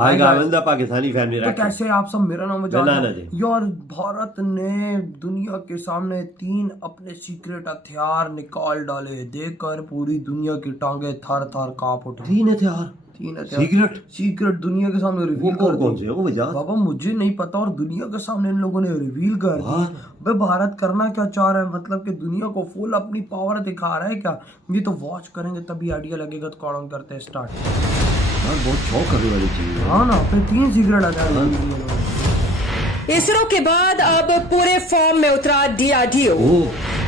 आएगा बंदा पाकिस्तानी फैमिली तो कैसे आप सब, मेरा नाम है बनाना जान। जी। यार भारत ने दुनिया के सामने 3 अपने सीक्रेट हथियार निकाल डाले। देखकर पूरी दुनिया की टांगे थर थर कांप उठी। 3 हथियार 3 हथियार सीक्रेट दुनिया के सामने रिवील कर कौन से वो बजा बाबा मुझे नहीं पता, और दुनिया के सामने इन लोगों ने रिवील कर दी। भाई भारत करना क्या चाह रहा है, मतलब कि दुनिया को फुल अपनी पावर दिखा रहा है क्या? ये तो वॉच करेंगे तभी आइडिया लगेगा। तो कौन करते हैं स्टार्ट। बहुत शौक करने वाली चीज है। हाँ ना, अपने 3 सीक्रेट हथियार। इसरो के बाद अब पूरे फॉर्म में उतरा डीआरडीओ।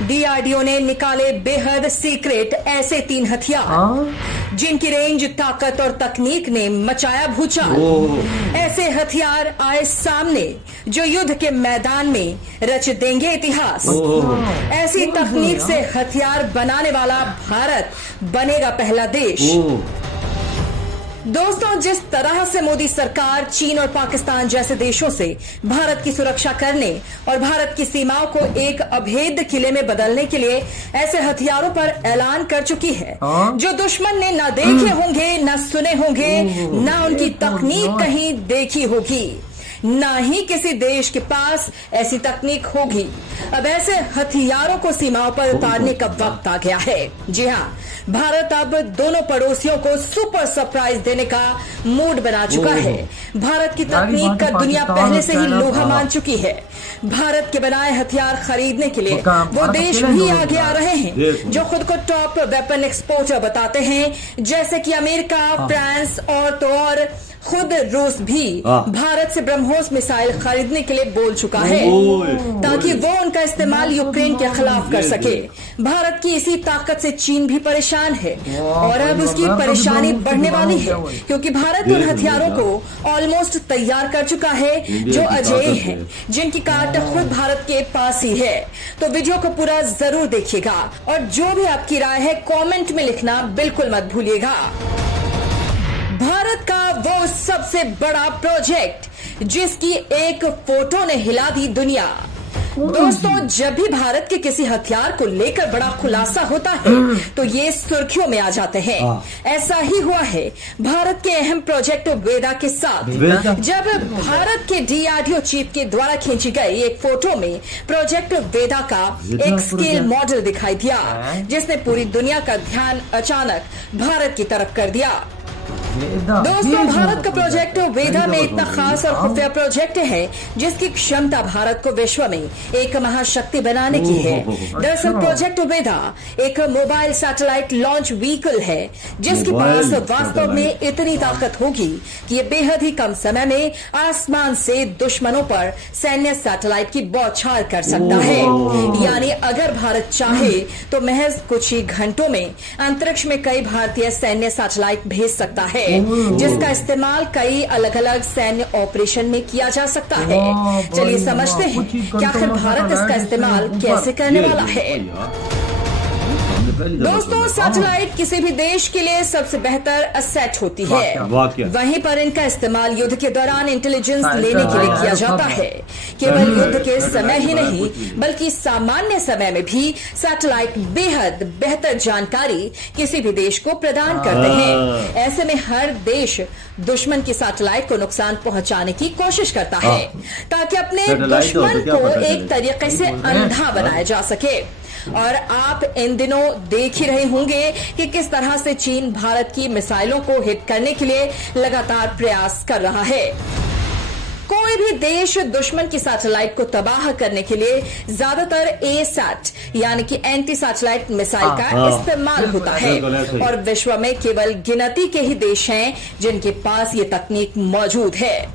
डीआरडीओ ने निकाले बेहद सीक्रेट ऐसे 3 हथियार जिनकी रेंज, ताकत और तकनीक ने मचाया भूचाल। ऐसे हथियार आए सामने जो युद्ध के मैदान में रच देंगे इतिहास। ऐसी तकनीक से हथियार बनाने वाला भारत बनेगा पहला देश। दोस्तों, जिस तरह से मोदी सरकार चीन और पाकिस्तान जैसे देशों से भारत की सुरक्षा करने और भारत की सीमाओं को एक अभेद्य किले में बदलने के लिए ऐसे हथियारों पर ऐलान कर चुकी है जो दुश्मन ने न देखे होंगे, न सुने होंगे, न उनकी तकनीक कहीं देखी होगी, ना ही किसी देश के पास ऐसी तकनीक होगी। अब ऐसे हथियारों को सीमाओं पर उतारने का वक्त आ गया है। जी हाँ, भारत अब दोनों पड़ोसियों को सुपर सरप्राइज देने का मूड बना चुका है। भारत की तकनीक का दुनिया पहले से ही लोहा मान चुकी है। भारत के बनाए हथियार खरीदने के लिए वो देश भी आगे आ रहे हैं जो खुद को टॉप वेपन एक्सपोर्टर बताते हैं, जैसे कि अमेरिका, फ्रांस और तो और खुद रूस भी भारत से ब्रह्मोस मिसाइल खरीदने के लिए बोल चुका है ताकि वो उनका इस्तेमाल यूक्रेन के खिलाफ कर सके। भारत की इसी ताकत से चीन भी परेशान है और अब उसकी परेशानी बढ़ने वाली है क्योंकि भारत उन हथियारों को ऑलमोस्ट तैयार कर चुका है जो अजेय है, जिनकी काट खुद भारत के पास ही है। तो वीडियो को पूरा जरूर देखिएगा और जो भी आपकी राय है कमेंट में लिखना बिल्कुल मत भूलिएगा। भारत का वो सबसे बड़ा प्रोजेक्ट जिसकी एक फोटो ने हिला दी दुनिया। दोस्तों, जब भी भारत के किसी हथियार को लेकर बड़ा खुलासा होता है तो ये सुर्खियों में आ जाते हैं। ऐसा ही हुआ है भारत के अहम प्रोजेक्ट वेदा के साथ। जब भारत के डीआरडीओ चीफ के द्वारा खींची गई एक फोटो में प्रोजेक्ट वेदा का एक स्केल मॉडल दिखाई दिया जिसने पूरी दुनिया का ध्यान अचानक भारत की तरफ कर दिया। दोस्तों, भारत का प्रोजेक्ट वेदा में इतना खास और खुफिया प्रोजेक्ट है जिसकी क्षमता भारत को विश्व में एक महाशक्ति बनाने की है। दरअसल प्रोजेक्ट वेदा एक मोबाइल सैटेलाइट लॉन्च व्हीकल है जिसके पास वास्तव में इतनी ताकत होगी कि ये बेहद ही कम समय में आसमान से दुश्मनों पर सैन्य सैटेलाइट की बौछार कर सकता है। यानी अगर भारत चाहे तो महज कुछ ही घंटों में अंतरिक्ष में कई भारतीय सैन्य सैटेलाइट भेज सकता है जिसका इस्तेमाल कई अलग अलग सैन्य ऑपरेशन में किया जा सकता है। चलिए समझते हैं कि आखिर भारत इसका इस्तेमाल कैसे करने वाला है। दोस्तों, सैटेलाइट किसी भी देश के लिए सबसे बेहतर असेट होती है। वहीं पर इनका इस्तेमाल युद्ध के दौरान इंटेलिजेंस लेने के लिए किया जाता है। केवल युद्ध के समय ही नहीं बल्कि सामान्य समय में भी सैटेलाइट बेहद बेहतर जानकारी किसी भी देश को प्रदान करते हैं। ऐसे में हर देश दुश्मन की सैटेलाइट को नुकसान पहुंचाने की कोशिश करता है ताकि अपने दुश्मन को एक तरीके से अंधा बनाया जा सके। और आप इन दिनों देख ही रहे होंगे कि किस तरह से चीन भारत की मिसाइलों को हिट करने के लिए लगातार प्रयास कर रहा है। कोई भी देश दुश्मन की सैटेलाइट को तबाह करने के लिए ज्यादातर ए-सैट यानी कि एंटी सैटेलाइट मिसाइल का इस्तेमाल होता है और विश्व में केवल गिनती के ही देश हैं जिनके पास ये तकनीक मौजूद है।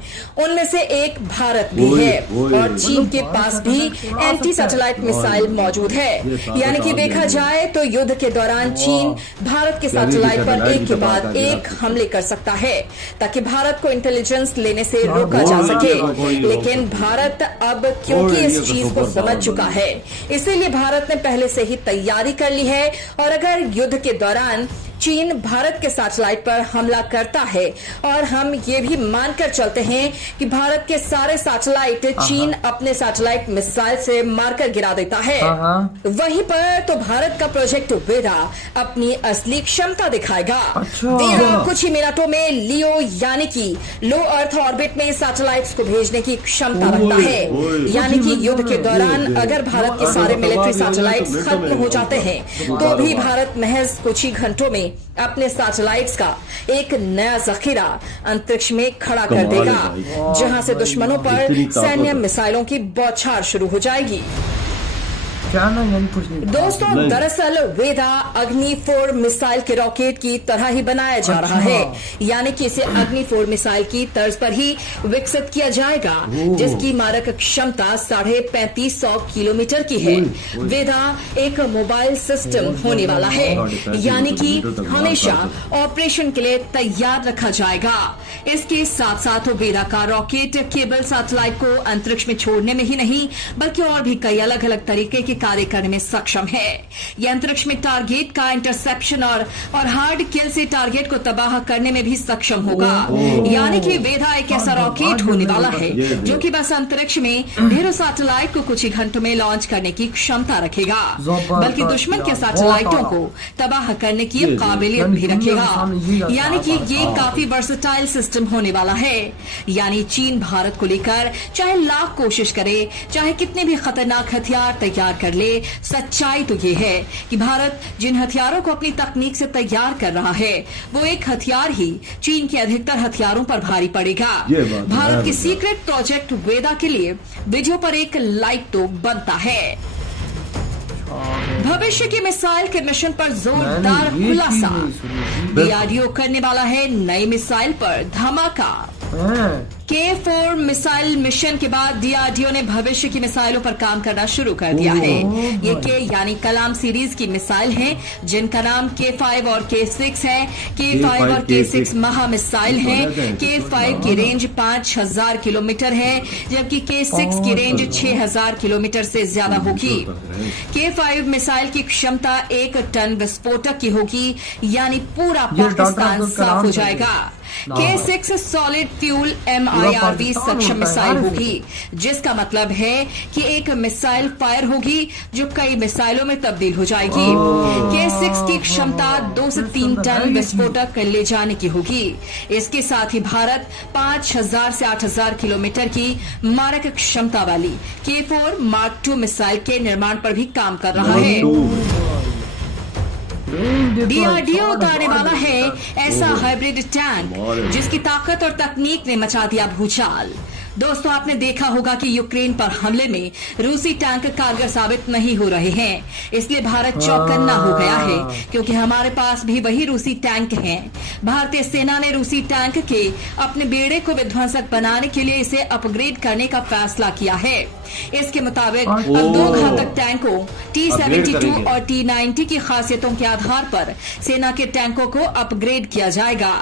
उनमें से एक भारत भी है और चीन के पास भी एंटी सैटेलाइट मिसाइल मौजूद है। यानी कि देखा जाए तो युद्ध के दौरान चीन भारत के सैटेलाइट पर एक के बाद एक हमले कर सकता है ताकि भारत को इंटेलिजेंस लेने से रोका जा सके। लेकिन भारत अब क्योंकि इस चीज को समझ चुका है, इसीलिए भारत ने पहले से ही तैयारी कर ली है और अगर युद्ध के दौरान चीन भारत के सैटेलाइट पर हमला करता है और हम ये भी मानकर चलते हैं कि भारत के सारे सैटेलाइट चीन अपने सैटेलाइट मिसाइल से मारकर गिरा देता है, वहीं पर तो भारत का प्रोजेक्ट वेदा अपनी असली क्षमता दिखाएगा। वेदा कुछ ही मिनटों में लियो यानी कि लो अर्थ ऑर्बिट में सैटेलाइट्स को भेजने की क्षमता रखता है। यानी कि युद्ध के दौरान अगर भारत के सारे मिलिट्री सैटेलाइट्स खत्म हो जाते हैं तो भी भारत महज कुछ ही घंटों में अपने सैटेलाइट्स का एक नया जखीरा अंतरिक्ष में खड़ा कर देगा, जहां से दुश्मनों पर सैन्य मिसाइलों की बौछार शुरू हो जाएगी। क्या ना यानी कुछ नहीं। दोस्तों, दरअसल वेदा अग्नि 4 मिसाइल के रॉकेट की तरह ही बनाया जा रहा है, यानी कि इसे अग्नि 4 मिसाइल की तर्ज पर ही विकसित किया जाएगा, जिसकी मारक क्षमता 3550 किलोमीटर की है। वेदा एक मोबाइल सिस्टम होने वाला है, यानी कि हमेशा ऑपरेशन के लिए तैयार रखा जाएगा। इसके साथ साथ वेदा का रॉकेट केवल सैटेलाइट को अंतरिक्ष में छोड़ने में ही नहीं बल्कि और भी कई अलग अलग तरीके के कार्य करने में सक्षम है। यह अंतरिक्ष में टारगेट का इंटरसेप्शन और हार्ड किल से टारगेट को तबाह करने में भी सक्षम होगा। यानी कि वेदा एक ऐसा रॉकेट होने वाला है जो कि बस अंतरिक्ष में ढेरों सैटेलाइट को कुछ ही घंटों में लॉन्च करने की क्षमता रखेगा, बल्कि दुश्मन के सैटेलाइटों को तबाह करने की काबिलियत भी रखेगा। यानी कि ये काफी वर्सेटाइल सिस्टम होने वाला है। यानी चीन भारत को लेकर चाहे लाख कोशिश करे, चाहे कितने भी खतरनाक हथियार तैयार कर ले, सच्चाई तो ये है कि भारत जिन हथियारों को अपनी तकनीक से तैयार कर रहा है वो एक हथियार ही चीन के अधिकतर हथियारों पर भारी पड़ेगा। भारत के सीक्रेट प्रोजेक्ट वेदा के लिए वीडियो पर एक लाइक तो बनता है। भविष्य की मिसाइल के मिशन पर जोरदार खुलासा, डीआरडीओ करने वाला है नई मिसाइल पर धमाका। K4 मिसाइल मिशन के बाद डीआरडीओ ने भविष्य की मिसाइलों पर काम करना शुरू कर दिया है। ये के यानी कलाम सीरीज की मिसाइल हैं, जिनका नाम K5 और K6 है। K5 और K6 महा मिसाइल हैं। K5 की रेंज 5000 किलोमीटर है, जबकि K6 की रेंज 6000 किलोमीटर से ज्यादा होगी। K5 मिसाइल की क्षमता 1 टन विस्फोटक की होगी, यानी पूरा पाकिस्तान साफ हो जाएगा। K6 सॉलिड फ्यूल MIRV सक्षम मिसाइल होगी, जिसका मतलब है कि एक मिसाइल फायर होगी जो कई मिसाइलों में तब्दील हो जाएगी। K6 की क्षमता 2 से 3 टन विस्फोटक ले जाने की होगी। इसके साथ ही भारत 5000 से 8000 किलोमीटर की मारक क्षमता वाली K4 Mark II मिसाइल के निर्माण पर भी काम कर रहा है। डीआरडीओ उतारने वाला है ऐसा हाइब्रिड टैंक जिसकी ताकत और तकनीक ने मचा दिया भूचाल। दोस्तों, आपने देखा होगा कि यूक्रेन पर हमले में रूसी टैंक कारगर साबित नहीं हो रहे हैं, इसलिए भारत चौकन्ना हो गया है, क्योंकि हमारे पास भी वही रूसी टैंक हैं। भारतीय सेना ने रूसी टैंक के अपने बेड़े को विध्वंसक बनाने के लिए इसे अपग्रेड करने का फैसला किया है। इसके मुताबिक अब 2 घातक टैंकों T-72 और T-90 की खासियतों के आधार पर सेना के टैंकों को अपग्रेड किया जाएगा।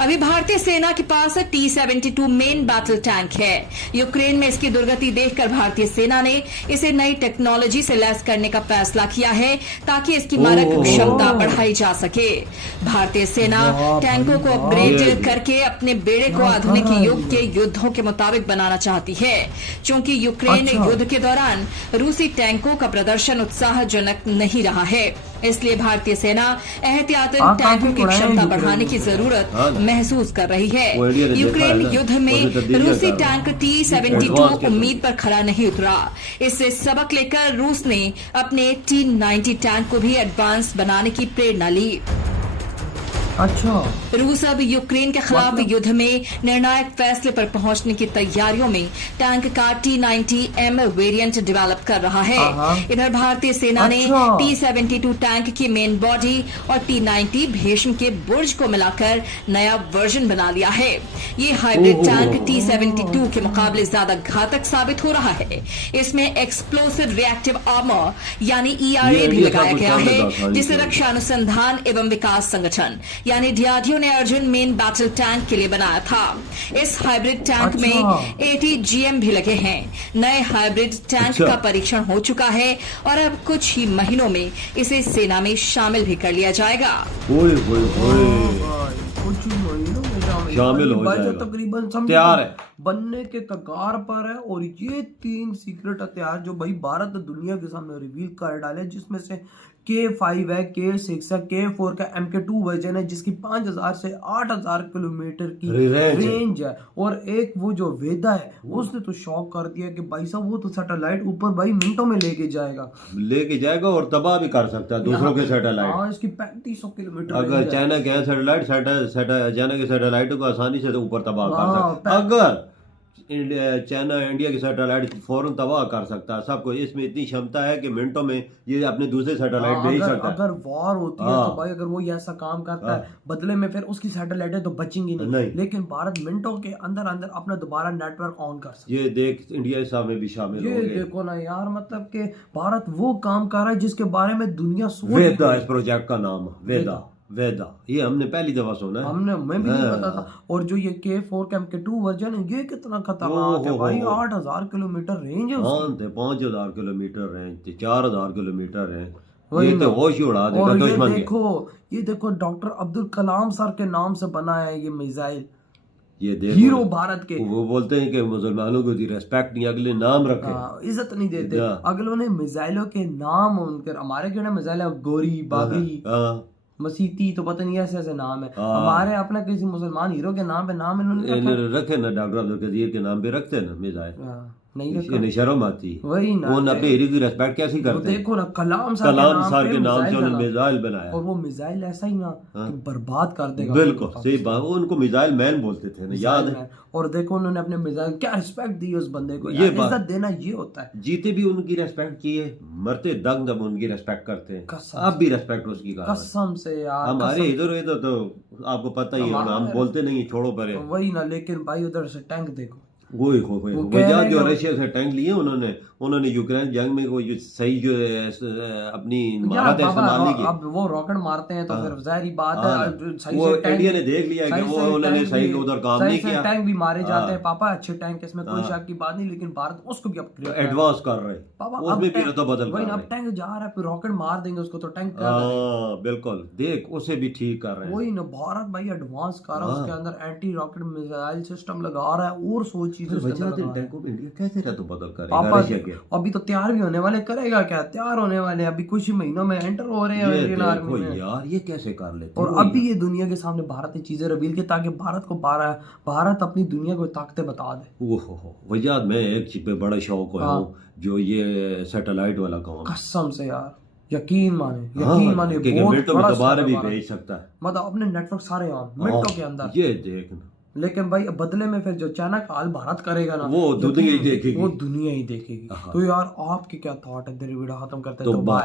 अभी भारतीय सेना के पास T-72 मेन बैटल टैंक है। यूक्रेन में इसकी दुर्गति देखकर भारतीय सेना ने इसे नई टेक्नोलॉजी से लैस करने का फैसला किया है, ताकि इसकी मारक क्षमता बढ़ाई जा सके। भारतीय सेना टैंकों को अपग्रेड करके अपने बेड़े को आधुनिक युग के युद्धों के मुताबिक बनाना चाहती है। चूंकि यूक्रेन युद्ध के दौरान रूसी टैंकों का प्रदर्शन उत्साहजनक नहीं रहा है, इसलिए भारतीय सेना एहतियातन टैंकों की क्षमता बढ़ाने की जरूरत महसूस कर रही है। यूक्रेन युद्ध में रूसी टैंक T-72 उम्मीद पर खरा नहीं उतरा। इससे सबक लेकर रूस ने अपने T-90 टैंक को भी एडवांस बनाने की प्रेरणा ली। अच्छा, रूस अब यूक्रेन के खिलाफ युद्ध में निर्णायक फैसले पर पहुंचने की तैयारियों में टैंक का T-90M वेरिएंट डेवलप कर रहा है। इधर भारतीय सेना ने T-72 टैंक की मेन बॉडी और T-90 भीष्म के बुर्ज को मिलाकर नया वर्जन बना लिया है। ये हाइब्रिड टैंक T-72 के मुकाबले ज्यादा घातक साबित हो रहा है। इसमें एक्सप्लोसिव रिएक्टिव आर्मर यानी ERA भी लगाया गया है, जिसे रक्षा अनुसंधान एवं विकास संगठन यानी डीआरडीओ ने अर्जुन मेन बैटल टैंक के लिए बनाया था। इस हाइब्रिड टैंक में 80 GM भी लगे हैं। नए हाइब्रिड टैंक का परीक्षण हो चुका है और अब कुछ ही महीनों में इसे सेना में शामिल भी कर लिया जाएगा। ओए ओए ओए, कुछ महीनों में शामिल हो जाएगा, तकरीबन तैयार है, बनने के कगार पर है। और ये 3 सीक्रेट हथियार जो भाई भारत दुनिया के सामने रिवील कर डाले, जिसमें से K5 है, K6 है, K4 का MK2 वर्जन है जिसकी 5000 से 8000 किलोमीटर की रेंज है। और एक वो जो वेदा है उसने तो शॉक कर दिया कि भाई साहब वो तो सैटेलाइट ऊपर भाई मिनटों में लेके जाएगा और तबाह भी कर सकता है दूसरों के सैटेलाइट। हाँ, इसकी 3500 किलोमीटर अगर चाइना के सैटेलाइट चाइना के सैटेलाइट को आसानी से तो ऊपर तबाह कर सकता है। अगर चाइना इंडिया की सैटेलाइट फौरन तबाह कर सकता है सबको। इसमें इतनी क्षमता है कि मिनटों में ये अपने दूसरे सैटेलाइट भेज सकता है। अगर वॉर होती है तो भाई अगर वो ऐसा काम करता है बदले में फिर उसकी सैटेलाइटें तो बचेंगी नहीं। लेकिन भारत मिनटों के अंदर अंदर अपना दोबारा नेटवर्क ऑन कर सकता है। ये देख इंडिया साहब में भी शामिल हो गए। ये देखो ना यार, मतलब कि भारत वो काम कर रहा है जिसके बारे में दुनिया सोच। वेदा इस प्रोजेक्ट का नाम, वेदा ये हमने पहली दफा सुना है। मैं भी नहीं पता था। और जो ये K4 का MK2 वर्जन है ये कितना खतरनाक है भाई, 8000 किलोमीटर रेंज है उसकी। 5000 किलोमीटर रेंज थे, 4000 किलोमीटर रेंज। ये तो होश ही उड़ा देगा दुश्मन के। ये देखो डॉक्टर अब्दुल कलाम सर के नाम से बना है ये मिसाइल। ये देखो हीरो भारत के। वो बोलते हैं कि मुसलमानों को रिस्पेक्ट नहीं, अगले नाम रखे, इज्जत नहीं देते। अगलों ने मिसाइलों के नाम उनके, हमारे के मिसाइल है गोरी बाबरी मसीती तो पता नहीं ऐसे ऐसे नाम है। हमारे अपना किसी मुसलमान हीरो के नाम पे नाम इन्होंने रखे ना, डॉक्टर अब्दुल कदीर के नाम पे रखते हैं ना मिसाइल। नहीं रखा, शर्म आती वही ना। वो अपने हीरो की रिस्पेक्ट कैसे करते हैं। देखो ना कलाम सर के नाम से उन्होंने मिसाइल बनाया। और वो मिसाइल ऐसा ही ना कि बर्बाद कर देगा। बिल्कुल सही बात, वो उनको मिसाइल मैन बोलते थे ना, याद है। और देखो उन्होंने अपने मिसाइल क्या रिस्पेक्ट दी उस बंदे को। ये इज्जत देना ये होता है। जीते भी उनकी रिस्पेक्ट की है, मरते दम दम उनकी रिस्पेक्ट करते हैं। अब भी रिस्पेक्ट उसकी कसम से यार। हमारे इधर उधर तो आपको पता ही है, हम बोलते नहीं, छोड़ो परे वही ना। लेकिन भाई उधर से टैंक देखो, वो जो रशिया से टैंक लिए उन्होंने यूक्रेन जंग में वो सही जो अपनी महारत इस्तेमाल नहीं की। अब वो रॉकेट मारते हैं तो फिर जाहिर बात है वो इंडिया ने देख लिया कि वो उन्होंने सही उधर काम नहीं किया। टैंक भी मारे जाते हैं पापा, अच्छे टैंक, इसमें कोई शक की बात नहीं। लेकिन भारत उसको भी अपग्रेड एडवांस कर रहे हैं, उसमें भी तो बदल वही ना। अब टैंक जा रहा है फिर रॉकेट मार देंगे उसको तो टैंक बिल्कुल देख उसे भी ठीक कर रहे हैं। वही ना, भारत भाई एडवांस कर रहा है, उसके अंदर एंटी रॉकेट मिसाइल सिस्टम लगा रहा है और सोची अभी तो तैयार भी होने वाले, करेगा क्या, तैयार होने वाले अभी कुछ ही महीनों में एंटर हो रहे हैं इंडियन आर्मी में। यार ये कैसे कर लेते। और अभी ये दुनिया के सामने भारत ने चीजें रिवील की ताकि भारत को भारत अपनी दुनिया को ताकतें बता दे। वजह मैं एक चीज पे बड़ा शौक हूँ जो ये सैटेलाइट वाला काम। कसम से यार यकीन माने मिनटों में दोबारा भी भेज सकता है, मतलब अपने नेटवर्क सारे मिनटों के अंदर। ये देखना। लेकिन भाई बदले में फिर जो चाइना का हाल भारत करेगा ना, वो दुनिया ही देखेगी। तो यार आपके क्या थॉट है, वीडियो खत्म करते हैं तो बाय।